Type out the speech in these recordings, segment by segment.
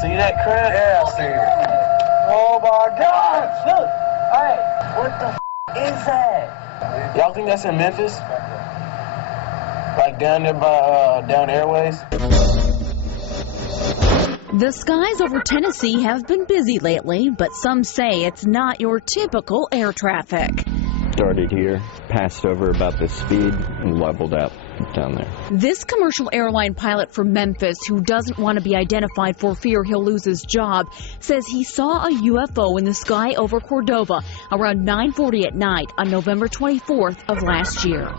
See that crap? Yeah, I see it. Oh my God! Look! Hey! What the is that? Y'all think that's in Memphis? Like down there by, down Airways? The skies over Tennessee have been busy lately, but some say it's not your typical air traffic. Started here, passed over about the speed, and leveled out down there. This commercial airline pilot from Memphis, who doesn't want to be identified for fear he'll lose his job, says he saw a UFO in the sky over Cordova around 9:40 at night on November 24th of last year.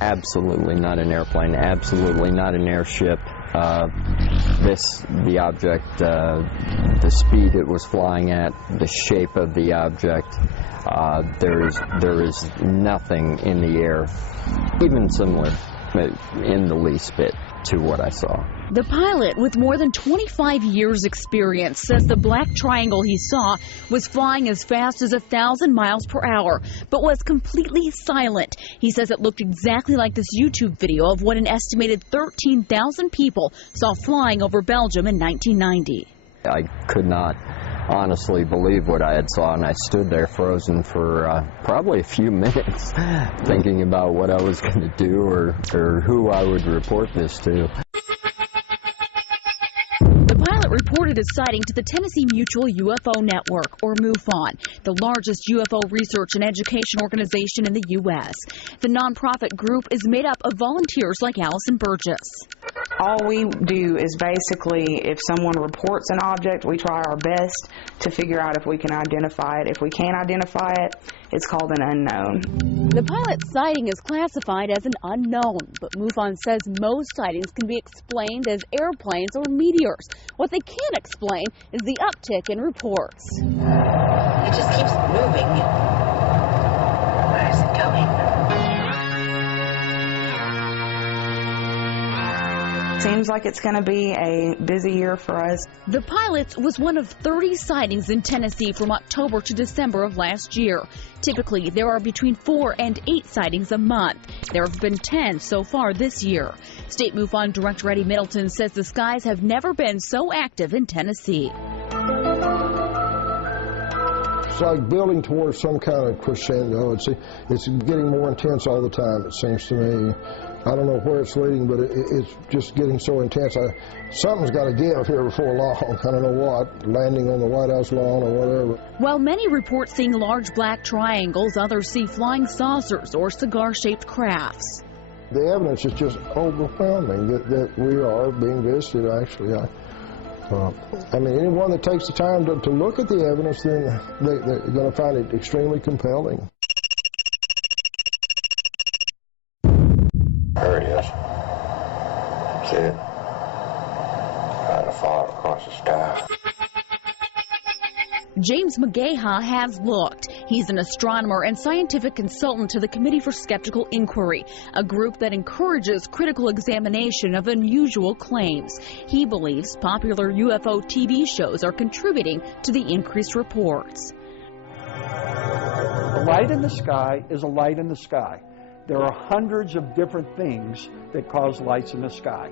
Absolutely not an airplane, absolutely not an airship. The object, the speed it was flying at, the shape of the object, there is nothing in the air, even similar in the least bit to what I saw. The pilot, with more than 25 years experience, says the black triangle he saw was flying as fast as 1,000 miles per hour, but was completely silent. He says it looked exactly like this YouTube video of what an estimated 13,000 people saw flying over Belgium in 1990. I could not honestly believe what I had saw, and I stood there frozen for probably a few minutes thinking about what I was going to do or who I would report this to. The pilot reported his sighting to the Tennessee Mutual UFO Network, or MUFON, the largest UFO research and education organization in the U.S. The nonprofit group is made up of volunteers like Allison Burgess. All we do is basically, if someone reports an object, we try our best to figure out if we can identify it. If we can't identify it, it's called an unknown. The pilot's sighting is classified as an unknown, but MUFON says most sightings can be explained as airplanes or meteors. What they can't explain is the uptick in reports. It just keeps moving. Where is it going? Seems like it's going to be a busy year for us. The pilot was one of 30 sightings in Tennessee from October to December of last year. Typically, there are between 4 and 8 sightings a month. There have been 10 so far this year. State MUFON Director Eddie Middleton says the skies have never been so active in Tennessee. It's like building towards some kind of crescendo. It's getting more intense all the time, it seems to me. I don't know where it's leading, but it's just getting so intense. Something's got to give here before long. I don't know what, landing on the White House lawn or whatever. While many report seeing large black triangles, others see flying saucers or cigar-shaped crafts. The evidence is just overwhelming that we are being visited, actually. I mean, anyone that takes the time to look at the evidence, then they're going to find it extremely compelling. There it is. See it? Trying to fly across the sky. James McGaha has looked. He's an astronomer and scientific consultant to the Committee for Skeptical Inquiry, a group that encourages critical examination of unusual claims. He believes popular UFO TV shows are contributing to the increased reports. A light in the sky is a light in the sky. There are hundreds of different things that cause lights in the sky,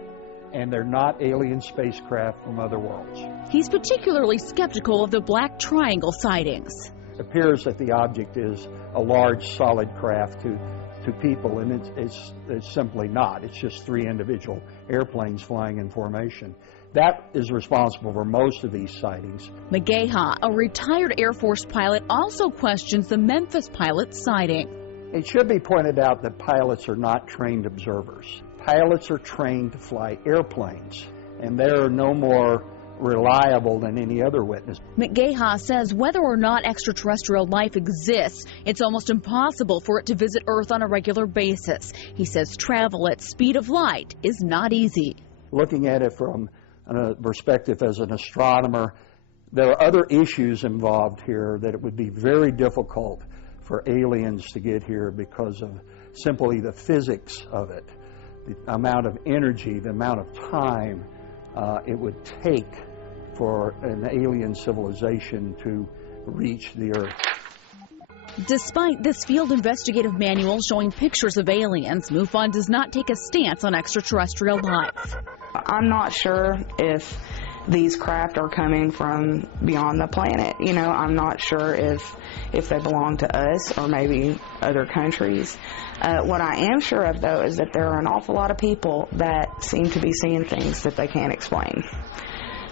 and they're not alien spacecraft from other worlds. He's particularly skeptical of the black triangle sightings. It appears that the object is a large solid craft to people, and it's simply not. It's just 3 individual airplanes flying in formation. That is responsible for most of these sightings. McGaha, a retired Air Force pilot, also questions the Memphis pilot's sighting. It should be pointed out that pilots are not trained observers. Pilots are trained to fly airplanes, and they're no more reliable than any other witness. McGaha says whether or not extraterrestrial life exists, it's almost impossible for it to visit Earth on a regular basis. He says travel at speed of light is not easy. Looking at it from a perspective as an astronomer, there are other issues involved here that it would be very difficult for aliens to get here because of simply the physics of it, the amount of energy, the amount of time it would take for an alien civilization to reach the Earth. Despite this field investigative manual showing pictures of aliens, MUFON does not take a stance on extraterrestrial life. I'm not sure if these craft are coming from beyond the planet. You know, I'm not sure if they belong to us or maybe other countries. What I am sure of, though, is that there are an awful lot of people that seem to be seeing things that they can't explain,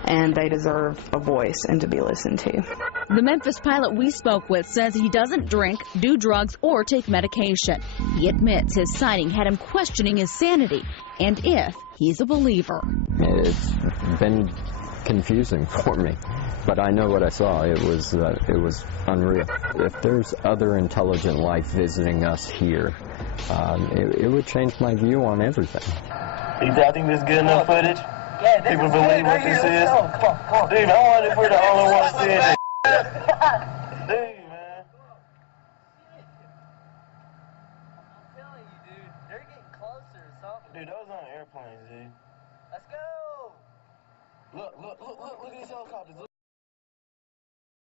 and they deserve a voice and to be listened to. The Memphis pilot we spoke with says he doesn't drink, do drugs, or take medication. He admits his sighting had him questioning his sanity and if he's a believer. It's been confusing for me, but I know what I saw. It was unreal. If there's other intelligent life visiting us here, it would change my view on everything. I think this is good enough footage? Yeah, people believe what this is? Come on. Dude, I wonder if we're the only ones seeing it. Dude, man. I'm telling you, dude, they're getting closer or something. Dude, those aren't airplanes, dude. Let's go.